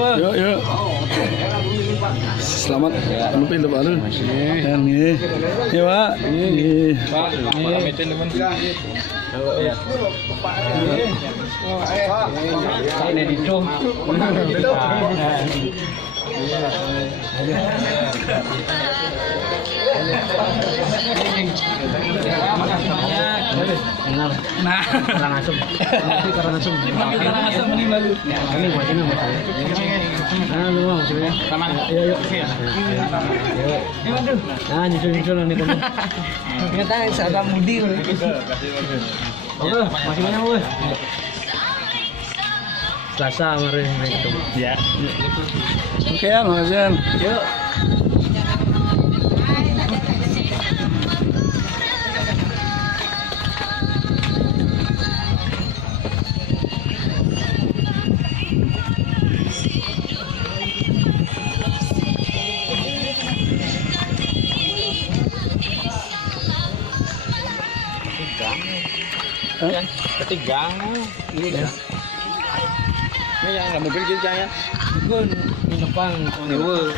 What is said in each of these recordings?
Yuk, yuk. Selamat pintu baru. Dan nih, ya Pak. Nih, Pak. Ini dicung. Nah, karang asem. Karang asem. Karang asem ini bagus. Ini buat ini buat saya. Nah, lu mau maksudnya? Sama. Iya, yuk. Nah, nyusul-nyusul nih kamu. Ternyata saudara Budi. Oke, masih banyak weh. Selasa kemarin ketemu. Ya. Oke, ya, makasih. Yuk. Ketigang ini dah. Ini yang nggak mobil gitu ya? Bukan, ini depan nyewa.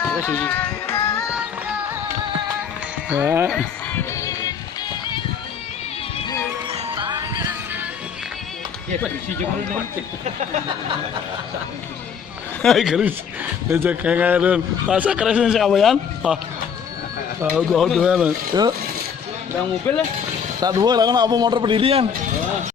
Terus sih. Ya. Ya kok di sini juga. Hai keris, beja kangen. Masa kerisnya siapa yan? Ah, gua udah ya. Yuk. Yang mobil lah. Tak dua lah kan apa motor pendirian.